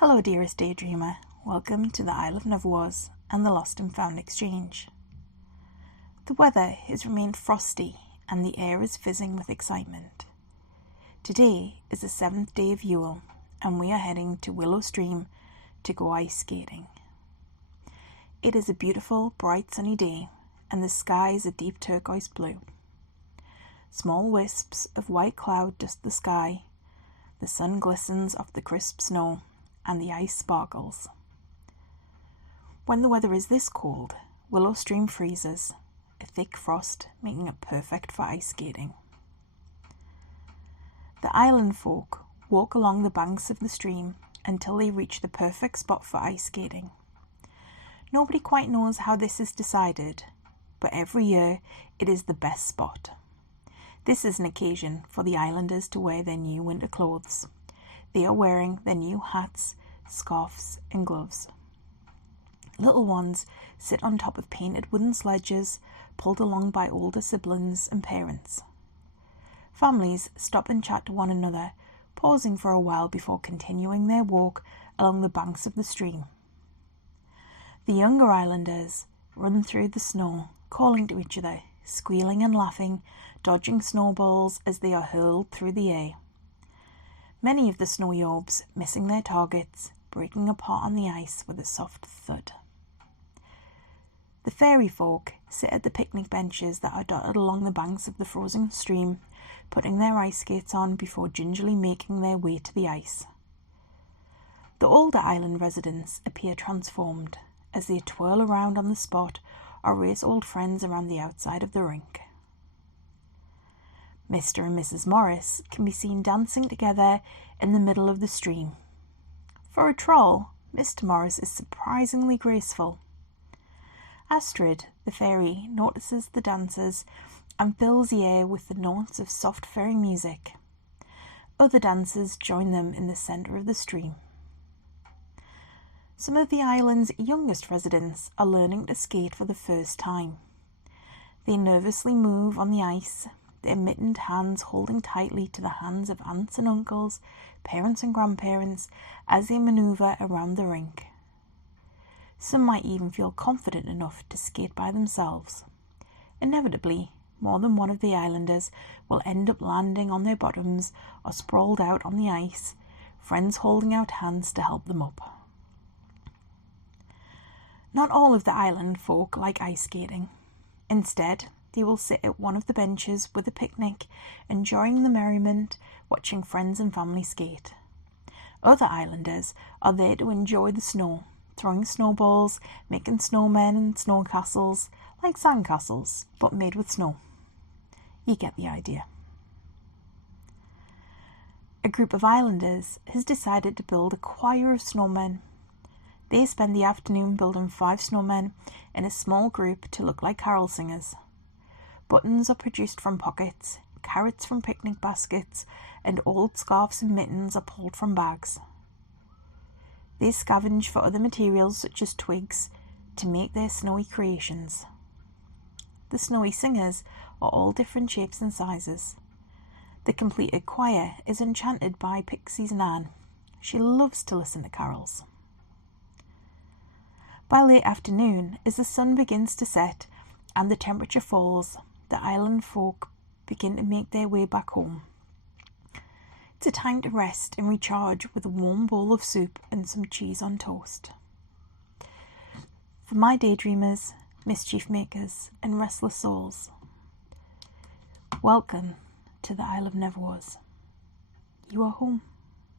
Hello dearest daydreamer, welcome to the Isle of Neverwas and the Lost and Found Exchange. The weather has remained frosty and the air is fizzing with excitement. Today is the 7th day of Yule and we are heading to Willow stream to go ice skating. It is a beautiful, bright sunny day and the sky is a deep turquoise blue. Small wisps of white cloud dust the sky, the sun glistens off the crisp snow, and the ice sparkles. When the weather is this cold, Willow stream freezes, a thick frost making it perfect for ice skating. The island folk walk along the banks of the stream until they reach the perfect spot for ice skating. Nobody quite knows how this is decided, but every year it is the best spot. This is an occasion for the islanders to wear their new winter clothes. They are wearing their new hats, scarves and gloves. Little ones sit on top of painted wooden sledges pulled along by older siblings and parents. Families stop and chat to one another, pausing for a while before continuing their walk along the banks of the stream. The younger islanders run through the snow, calling to each other, squealing and laughing, dodging snowballs as they are hurled through the air. Many of the snowy orbs missing their targets, breaking apart on the ice with a soft thud. The fairy folk sit at the picnic benches that are dotted along the banks of the frozen stream, putting their ice skates on before gingerly making their way to the ice. The older island residents appear transformed as they twirl around on the spot or race old friends around the outside of the rink. Mr. and Mrs. Morris can be seen dancing together in the middle of the stream. For a troll, Mr. Morris is surprisingly graceful. Astrid, the fairy, notices the dancers and fills the air with the notes of soft fairy music. Other dancers join them in the centre of the stream. Some of the island's youngest residents are learning to skate for the first time. They nervously move on the ice, their mittened hands holding tightly to the hands of aunts and uncles, parents and grandparents as they manoeuvre around the rink. Some might even feel confident enough to skate by themselves. Inevitably, more than one of the islanders will end up landing on their bottoms or sprawled out on the ice, friends holding out hands to help them up. Not all of the island folk like ice skating. Instead, they will sit at one of the benches with a picnic, enjoying the merriment, watching friends and family skate. Other islanders are there to enjoy the snow, throwing snowballs, making snowmen and snow castles, like sandcastles, but made with snow. You get the idea. A group of islanders has decided to build a choir of snowmen. They spend the afternoon building 5 snowmen in a small group to look like carol singers. Buttons are produced from pockets, carrots from picnic baskets, and old scarves and mittens are pulled from bags. They scavenge for other materials such as twigs to make their snowy creations. The snowy singers are all different shapes and sizes. The completed choir is enchanted by Pixie's nan. She loves to listen to carols. By late afternoon, as the sun begins to set and the temperature falls, the island folk begin to make their way back home. It's a time to rest and recharge with a warm bowl of soup and some cheese on toast. For my daydreamers, mischief makers and restless souls, welcome to the Isle of Neverwas. You are home.